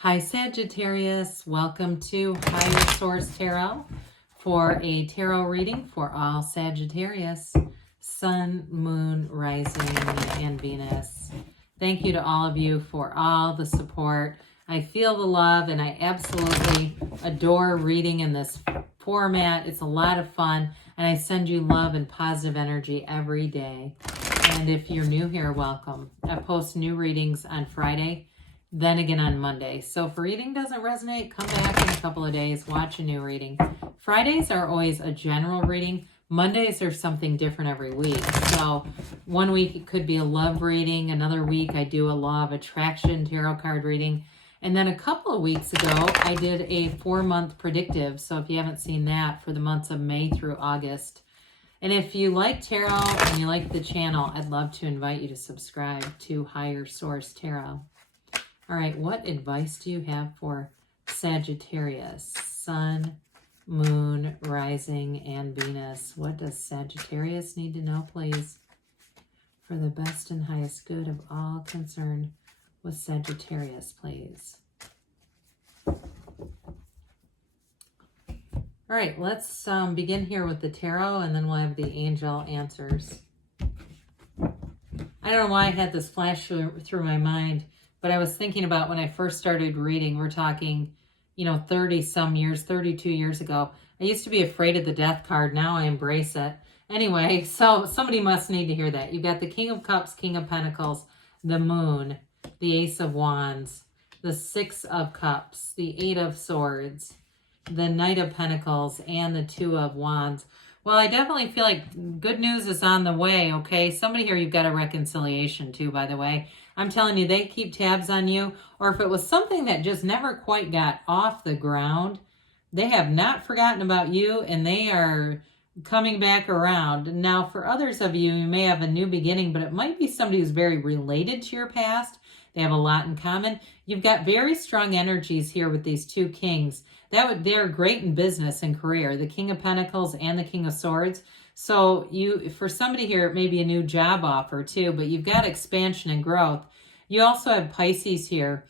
Hi Sagittarius, welcome to Higher Source Tarot for a tarot reading for all Sagittarius, Sun, Moon, Rising, and Venus. Thank you to all of you for all the support. I feel the love and I absolutely adore reading in this format. It's a lot of fun and I send you love and positive energy every day. And if you're new here, welcome. I post new readings on Friday, then again on Monday. So if a reading doesn't resonate, come back in a couple of days, watch a new reading. Fridays are always a general reading. Mondays are something different every week. So one week it could be a love reading. Another week I do a law of attraction tarot card reading. And then a couple of weeks ago, I did a 4-month predictive. So if you haven't seen that, for the months of May through August. And if you like tarot and you like the channel, I'd love to invite you to subscribe to Higher Source Tarot. All right, what advice do you have for Sagittarius, Sun, Moon, Rising, and Venus? What does Sagittarius need to know, please, for the best and highest good of all concerned with Sagittarius, please? All right, let's begin here with the tarot, and then we'll have the angel answers. I don't know why I had this flash through my mind, but I was thinking about when I first started reading, we're talking, 30 some years, 32 years ago. I used to be afraid of the death card. Now I embrace it. Anyway, so somebody must need to hear that. You've got the King of Cups, King of Pentacles, the Moon, the Ace of Wands, the Six of Cups, the Eight of Swords, the Knight of Pentacles, and the Two of Wands. Well, I definitely feel like good news is on the way, okay? Somebody here you've got a reconciliation too, by the way. I'm telling you, they keep tabs on you. Or if it was something that just never quite got off the ground, they have not forgotten about you and they are coming back around. Now, for others of you, you may have a new beginning, but it might be somebody who's very related to your past. They have a lot in common. You've got very strong energies here with these two kings. They're great in business and career, the King of Pentacles and the King of Swords. So for somebody here, it may be a new job offer too, but you've got expansion and growth. You also have Pisces here.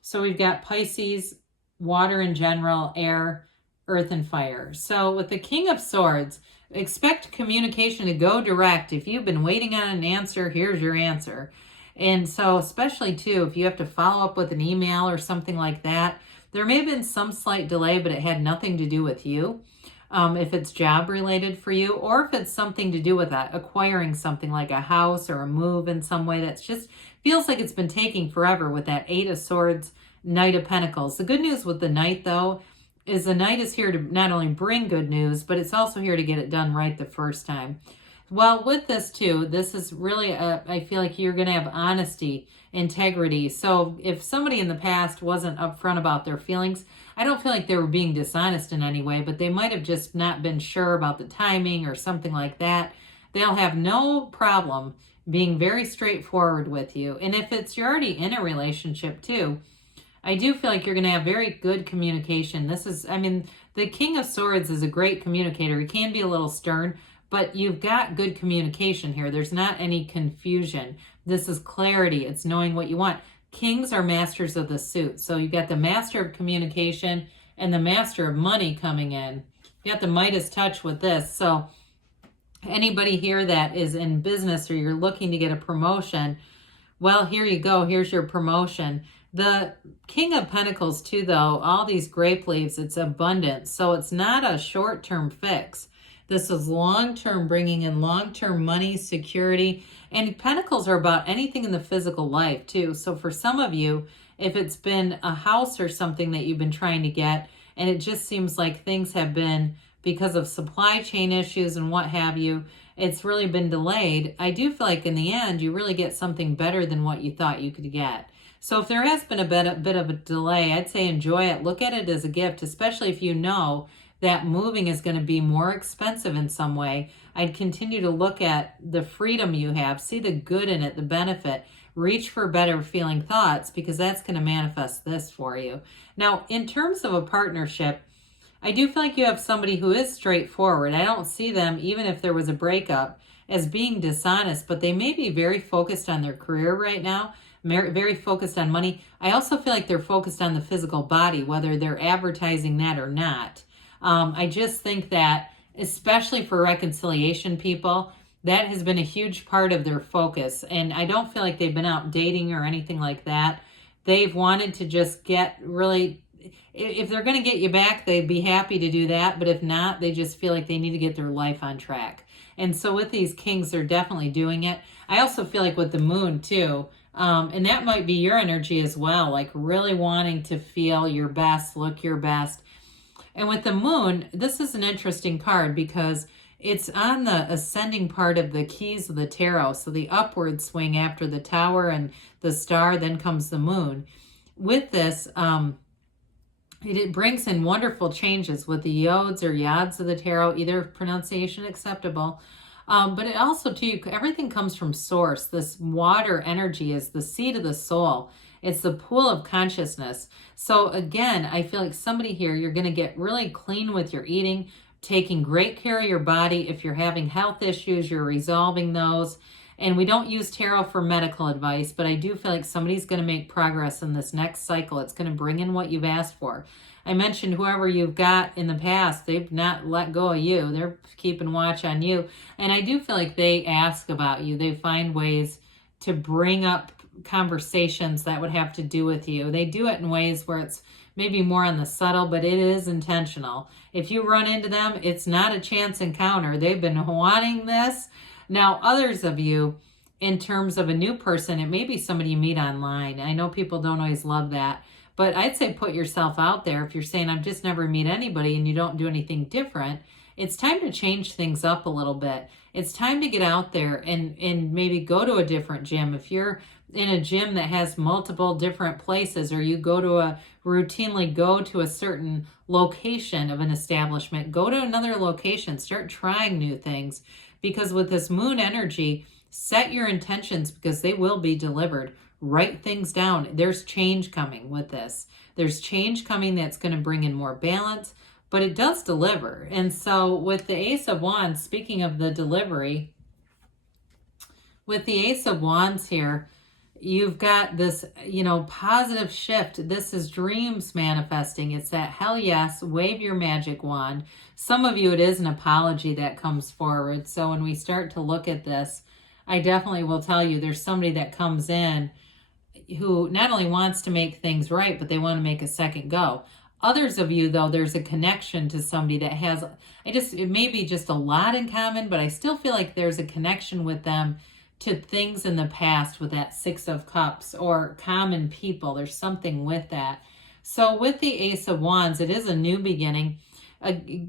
So we've got Pisces, water in general, air, earth, and fire. So with the King of Swords, expect communication to go direct. If you've been waiting on an answer, here's your answer. And so especially too, if you have to follow up with an email or something like that, there may have been some slight delay, but it had nothing to do with you. If it's job related for you, or if it's something to do with that, acquiring something like a house or a move in some way that's just feels like it's been taking forever with that Eight of Swords, Knight of Pentacles. The good news with the Knight, though, is the Knight is here to not only bring good news, but it's also here to get it done right the first time. Well, with this too, this is really, I feel like you're going to have honesty, integrity. So if somebody in the past wasn't upfront about their feelings, I don't feel like they were being dishonest in any way, but they might have just not been sure about the timing or something like that. They'll have no problem being very straightforward with you. And if you're already in a relationship too, I do feel like you're going to have very good communication. The King of Swords is a great communicator. He can be a little stern, but you've got good communication here. There's not any confusion. This is clarity. It's knowing what you want. Kings are masters of the suit. So you've got the master of communication and the master of money coming in. You got the Midas touch with this. So anybody here that is in business or you're looking to get a promotion, well, here you go. Here's your promotion. The King of Pentacles too, though, all these grape leaves, it's abundance. So it's not a short-term fix. This is long-term, bringing in long-term money, security. And Pentacles are about anything in the physical life too. So for some of you, if it's been a house or something that you've been trying to get, and it just seems like things have been, because of supply chain issues and what have you, it's really been delayed. I do feel like in the end, you really get something better than what you thought you could get. So if there has been a bit of a delay, I'd say enjoy it. Look at it as a gift, especially if you know that moving is going to be more expensive in some way. I'd continue to look at the freedom you have, see the good in it, the benefit, reach for better feeling thoughts, because that's going to manifest this for you. Now, in terms of a partnership, I do feel like you have somebody who is straightforward. I don't see them, even if there was a breakup, as being dishonest, but they may be very focused on their career right now. very focused on money. I also feel like they're focused on the physical body, whether they're advertising that or not. I just think that, especially for reconciliation people, that has been a huge part of their focus. And I don't feel like they've been out dating or anything like that. They've wanted to just get really, if they're going to get you back, they'd be happy to do that. But if not, they just feel like they need to get their life on track. And so with these kings, they're definitely doing it. I also feel like with the moon too, and that might be your energy as well, like really wanting to feel your best, look your best. And with the moon, this is an interesting card because it's on the ascending part of the keys of the tarot. So the upward swing after the tower and the star, then comes the moon. With this, it brings in wonderful changes with the yods or yads of the tarot, either pronunciation acceptable. But it also, too, everything comes from source. This water energy is the seed of the soul. It's the pool of consciousness. So again, I feel like somebody here, you're going to get really clean with your eating, taking great care of your body. If you're having health issues, you're resolving those. And we don't use tarot for medical advice, but I do feel like somebody's going to make progress in this next cycle. It's going to bring in what you've asked for. I mentioned whoever you've got in the past, they've not let go of you. They're keeping watch on you. And I do feel like they ask about you. They find ways to bring up conversations that would have to do with you. They do it in ways where it's maybe more on the subtle, but it is intentional. If you run into them, it's not a chance encounter. They've been wanting this. Now, others of you, in terms of a new person, it may be somebody you meet online. I know people don't always love that, but I'd say put yourself out there. If you're saying, I've just never meet anybody and you don't do anything different, it's time to change things up a little bit. It's time to get out there and maybe go to a different gym. If you're in a gym that has multiple different places, or you routinely go to a certain location of an establishment, go to another location, start trying new things. Because with this moon energy, set your intentions because they will be delivered. Write things down. There's change coming with this. There's change coming that's going to bring in more balance, but it does deliver. And so with the Ace of Wands, speaking of the delivery, with the Ace of Wands here, you've got this, positive shift. This is dreams manifesting. It's that hell yes, wave your magic wand. Some of you, it is an apology that comes forward. So when we start to look at this, I definitely will tell you there's somebody that comes in who not only wants to make things right, but they want to make a second go. Others of you, though, there's a connection to somebody that has, it may be just a lot in common, but I still feel like there's a connection with them to things in the past with that Six of Cups or common people. There's something with that. So with the Ace of Wands, it is a new beginning.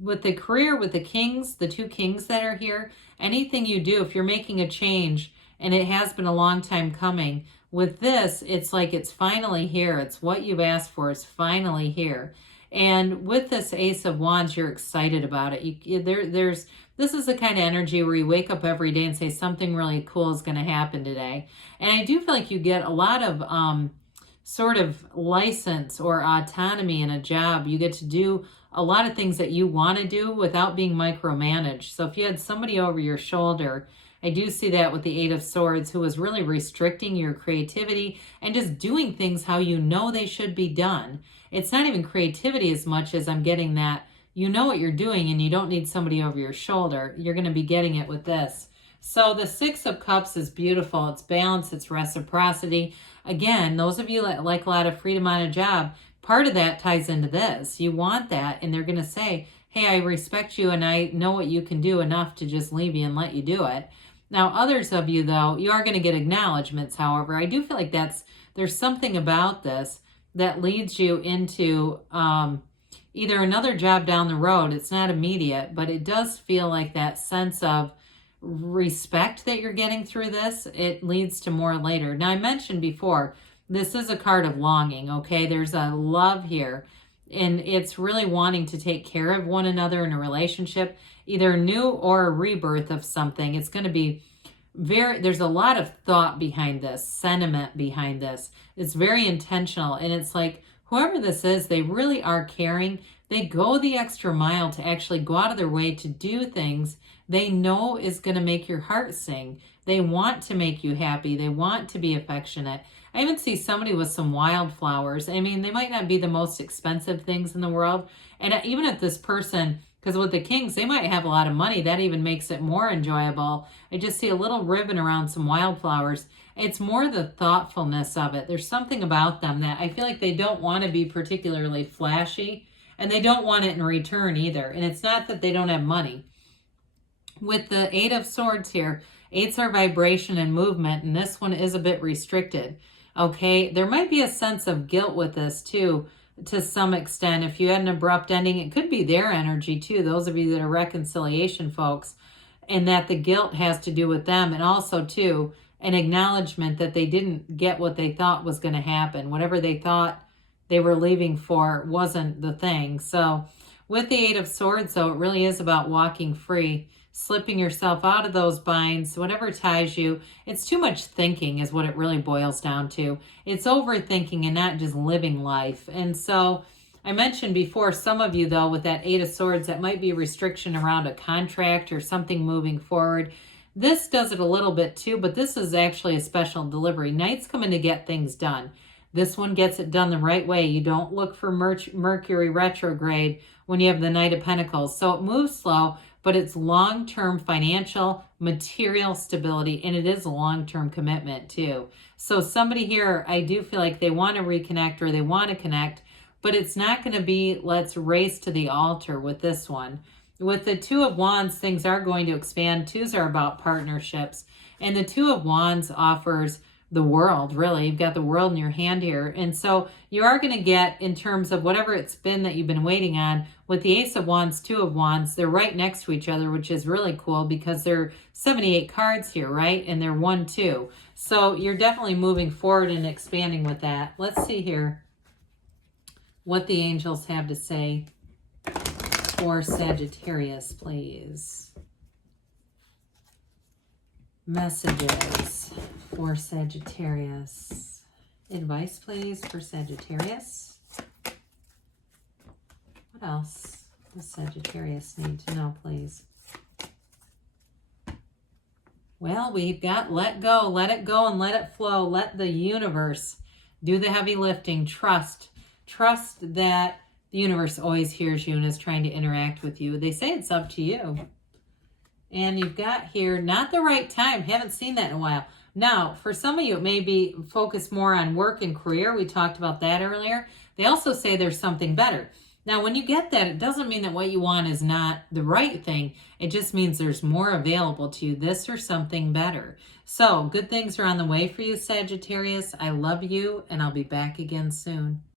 With the career, with the kings, the two kings that are here, anything you do, if you're making a change, and it has been a long time coming, with this, it's like it's finally here. It's what you've asked for. It's finally here. And with this Ace of Wands, you're excited about it. This is the kind of energy where you wake up every day and say something really cool is going to happen today. And I do feel like you get a lot of sort of license or autonomy in a job. You get to do a lot of things that you want to do without being micromanaged. So if you had somebody over your shoulder, I do see that with the Eight of Swords, who was really restricting your creativity and just doing things how you know they should be done. It's not even creativity as much as I'm getting that you know what you're doing and you don't need somebody over your shoulder. You're going to be getting it with this. So the Six of Cups is beautiful. It's balance. It's reciprocity. Again, those of you that like a lot of freedom on a job, part of that ties into this. You want that, and they're going to say, hey, I respect you and I know what you can do enough to just leave you and let you do it. Now, others of you, though, you are going to get acknowledgments, however. I do feel like there's something about this that leads you into either another job down the road. It's not immediate, but it does feel like that sense of respect that you're getting through this. It leads to more later. Now, I mentioned before, this is a card of longing, okay? There's a love here, and it's really wanting to take care of one another in a relationship, either new or a rebirth of something. It's going to be there's a lot of thought behind this, sentiment behind this. It's very intentional, and it's like whoever this is, they really are caring. They go the extra mile to actually go out of their way to do things they know is going to make your heart sing. They want to make you happy. They want to be affectionate. I even see somebody with some wildflowers. I mean, they might not be the most expensive things in the world. And even if this person, because with the Kings, they might have a lot of money. That even makes it more enjoyable. I just see a little ribbon around some wildflowers. It's more the thoughtfulness of it. There's something about them that I feel like they don't want to be particularly flashy, and they don't want it in return either. And it's not that they don't have money. With the Eight of Swords here, eights are vibration and movement, and this one is a bit restricted. Okay, there might be a sense of guilt with this too, to some extent. If you had an abrupt ending, it could be their energy too, those of you that are reconciliation folks, and that the guilt has to do with them, and also too, an acknowledgement that they didn't get what they thought was going to happen. Whatever they thought they were leaving for wasn't the thing. So with the Eight of Swords, though, it really is about walking free, slipping yourself out of those binds, whatever ties you. It's too much thinking is what it really boils down to. It's overthinking and not just living life. And so I mentioned before, some of you, though, with that Eight of Swords, that might be a restriction around a contract or something moving forward. This does it a little bit too, but this is actually a special delivery. Knights come in to get things done. This one gets it done the right way. You don't look for Mercury retrograde when you have the Knight of Pentacles. So it moves slow, but it's long-term financial, material stability, and it is a long-term commitment too. So somebody here, I do feel like they want to reconnect or they want to connect, but it's not going to be let's race to the altar with this one. With the Two of Wands, things are going to expand. Twos are about partnerships. And the Two of Wands offers the world, really. You've got the world in your hand here. And so you are going to get, in terms of whatever it's been that you've been waiting on, with the Ace of Wands, Two of Wands, they're right next to each other, which is really cool because they're 78 cards here, right? And they're 1, 2. So you're definitely moving forward and expanding with that. Let's see here what the angels have to say for Sagittarius, please. Messages for Sagittarius. Advice, please, for Sagittarius. What else does Sagittarius need to know, please? Well, we've got let go, let it go, and let it flow. Let the universe do the heavy lifting. Trust that the universe always hears you and is trying to interact with you. They say it's up to you. And you've got here, not the right time. Haven't seen that in a while. Now, for some of you, it may be focused more on work and career. We talked about that earlier. They also say there's something better. Now, when you get that, it doesn't mean that what you want is not the right thing. It just means there's more available to you, this or something better. So, good things are on the way for you, Sagittarius. I love you, and I'll be back again soon.